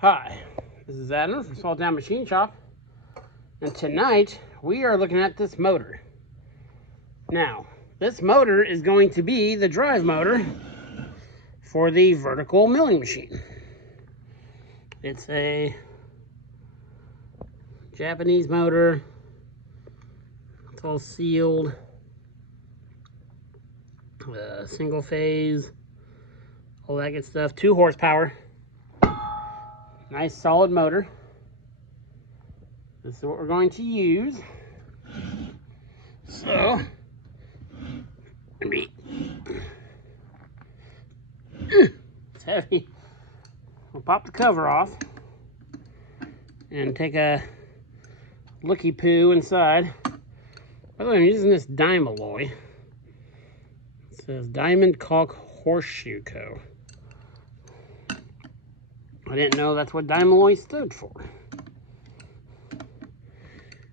Hi, this is Adam from Small Town Machine Shop, and tonight we are looking at this motor. Now, this motor is going to be the drive motor for the vertical milling machine. It's a Japanese motor. It's all sealed, single phase, all that good stuff. 2 horsepower. Nice solid motor. This is what we're going to use. So, it's heavy. We'll pop the cover off and take a looky poo inside. By the way, I'm using this Dymaloy. It says Diamond Caulk Horseshoe Co. I didn't know that's what Dymaloy stood for.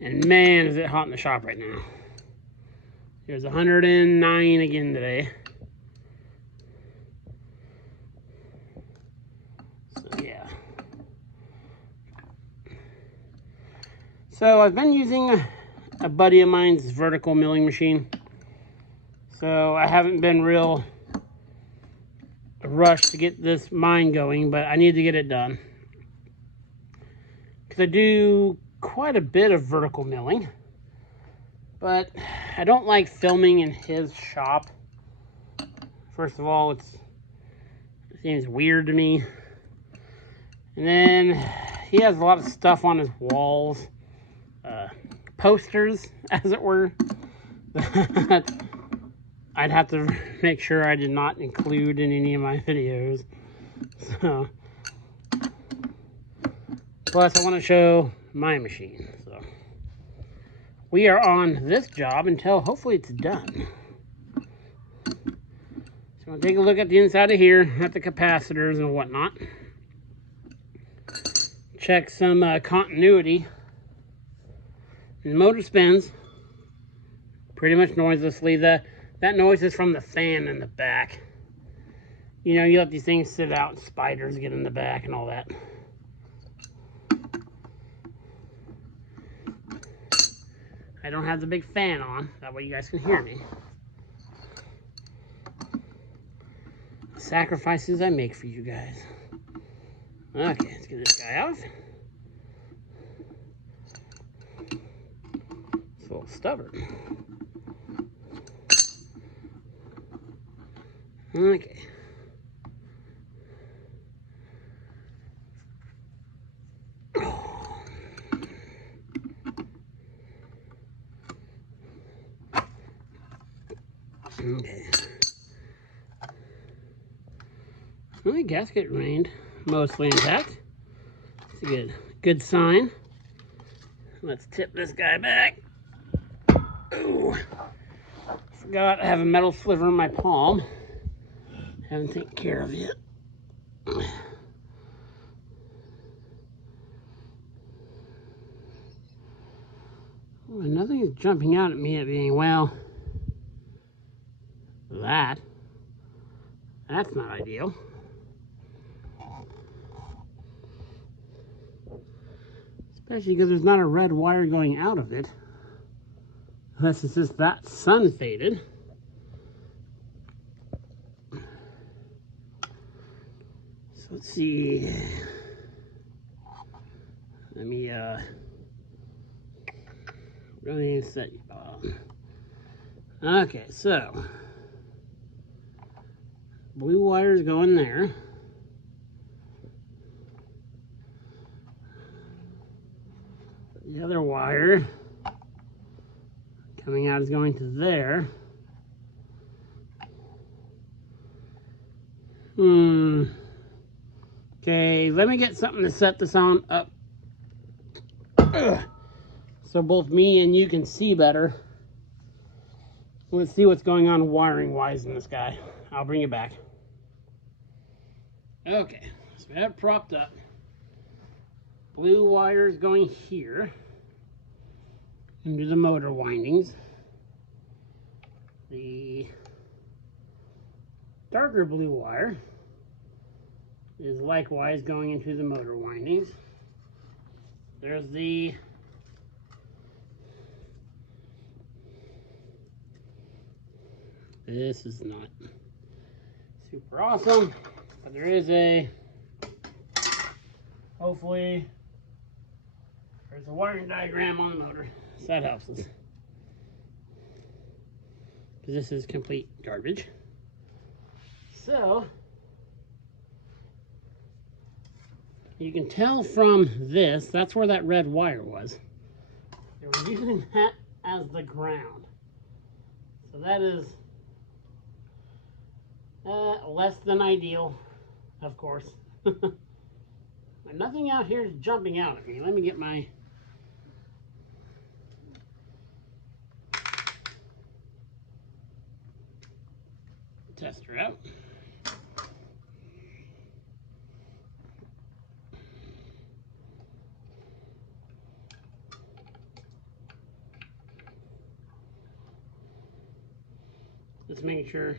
And man, is it hot in the shop right now. There's 109 again today. So yeah. So I've been using a buddy of mine's vertical milling machine. So I haven't been real rushed to get this mine going, but I need to get it done. Because I do quite a bit of vertical milling, but I don't like filming in his shop. First of all, it seems weird to me. And then he has a lot of stuff on his walls, posters, as it were, that I'd have to make sure I did not include in any of my videos. So, plus I want to show my machine. So we are on this job until hopefully it's done. So I'll take a look at the inside of here, at the capacitors and whatnot. Check some continuity. And the motor spins pretty much noiselessly. That noise is from the fan in the back. You know, you let these things sit out and spiders get in the back and all that. I don't have the big fan on. That way you guys can hear me. The sacrifices I make for you guys. Okay, let's get this guy off. It's a little stubborn. Okay. Okay. Well, the gasket remained mostly intact. It's a good sign. Let's tip this guy back. Ooh. Forgot I have a metal sliver in my palm. Haven't taken care of it. Well, nothing is jumping out at me at being, well, that's not ideal. Especially because there's not a red wire going out of it. Unless it's just that sun faded. So let's see. Let me really set you on. Okay, so blue wires going there. The other wire coming out is going to there. Okay, let me get something to set this on up. So both me and you can see better. Let's see what's going on wiring wise in this guy. I'll bring you back. Okay, so we have it propped up. Blue wires going here into the motor windings. The darker blue wire is likewise going into the motor windings. There's the this is not super awesome, but there is a, hopefully there's a wiring diagram on the motor, so that helps us. Because this is complete garbage. So you can tell from this, that's where that red wire was. They were using that as the ground. So that is less than ideal, of course. But nothing out here is jumping out at me. Let me get my tester out. Just making sure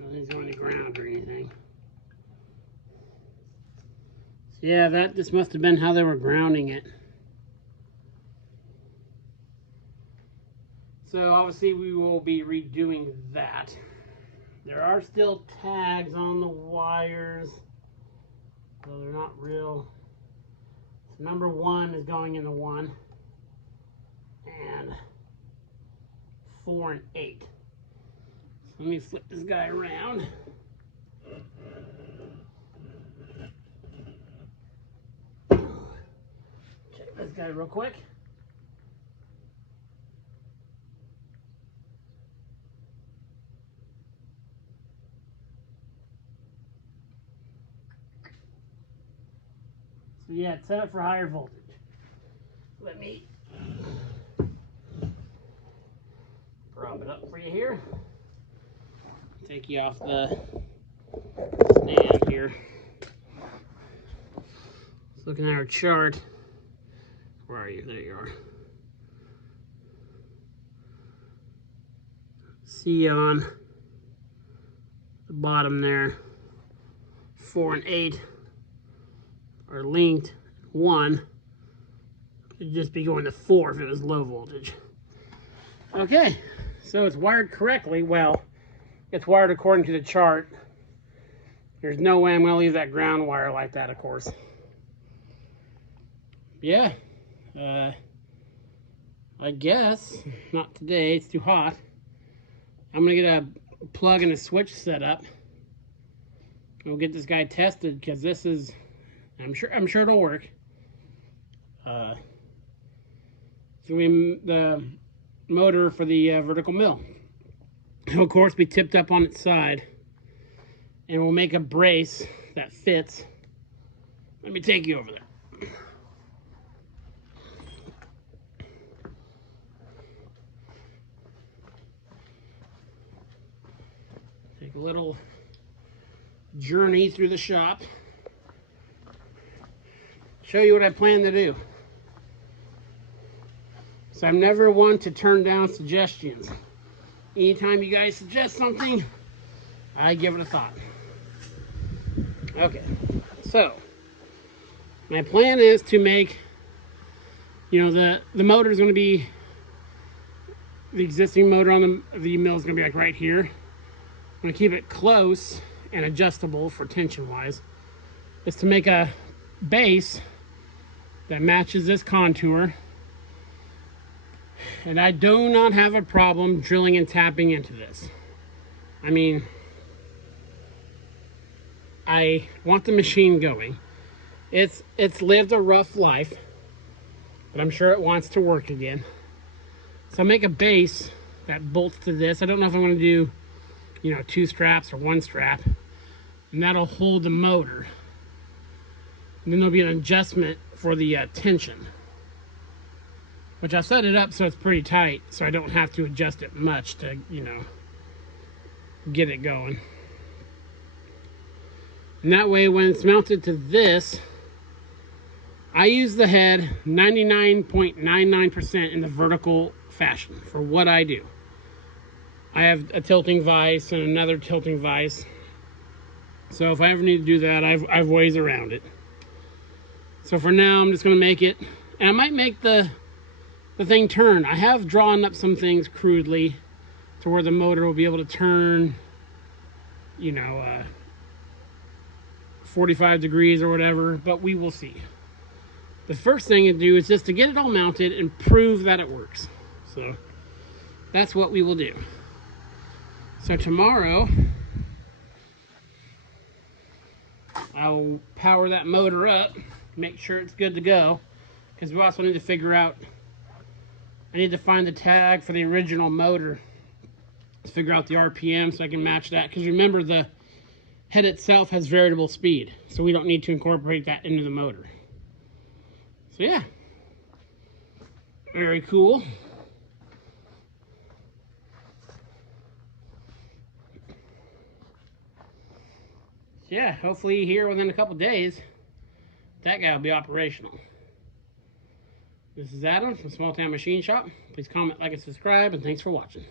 nothing's going to ground or anything. So yeah, that just must have been how they were grounding it. So obviously we will be redoing that. There are still tags on the wires, so they're not real. So number 1 is going into 1, and 4 and 8. So let me flip this guy around. Check this guy real quick. So yeah, it's set up for higher voltage. Let me prop it up for you here. Take you off the stand here. Just looking at our chart. Where are you? There you are. See on the bottom there, 4 and 8 are linked. 1 would just be going to 4 if it was low voltage. Okay, so it's wired correctly. Well, it's wired according to the chart. There's no way I'm going to leave that ground wire like that, of course. Yeah, I guess not today. It's too hot. I'm going to get a plug and a switch set up. We'll get this guy tested, because this is, I'm sure it'll work. So the motor for the vertical mill. It'll of course be tipped up on its side, and we'll make a brace that fits. Let me take you over there. Take a little journey through the shop. Show you what I plan to do. So I'm never one to turn down suggestions. Anytime you guys suggest something, I give it a thought. Okay, so my plan is to make, the motor is going to be, the existing motor on the mill is going to be like right here. I'm going to keep it close and adjustable for tension wise. Is to make a base that matches this contour. And I do not have a problem drilling and tapping into this. I mean, I want the machine going. It's lived a rough life, but I'm sure it wants to work again. So I'll make a base that bolts to this. I don't know if I'm going to do, 2 straps or 1 strap. And that'll hold the motor. And then there'll be an adjustment for the tension, which I set it up so it's pretty tight, so I don't have to adjust it much to, get it going. And that way, when it's mounted to this, I use the head 99.99% in the vertical fashion for what I do. I have a tilting vise and another tilting vise So if I ever need to do that, I've ways around it. So for now, I'm just going to make it, and I might make the thing turn. I have drawn up some things crudely to where the motor will be able to turn, you know, 45 degrees or whatever, but we will see. The first thing to do is just to get it all mounted and prove that it works. So that's what we will do. So tomorrow, I'll power that motor up, make sure it's good to go, because we also need to figure out, I need to find the tag for the original motor to figure out the RPM so I can match that, because remember the head itself has variable speed, so we don't need to incorporate that into the motor. So yeah, very cool. Yeah, hopefully here within a couple days, that guy will be operational. This is Adam from Small Town Machine Shop. Please comment, like, and subscribe, and thanks for watching.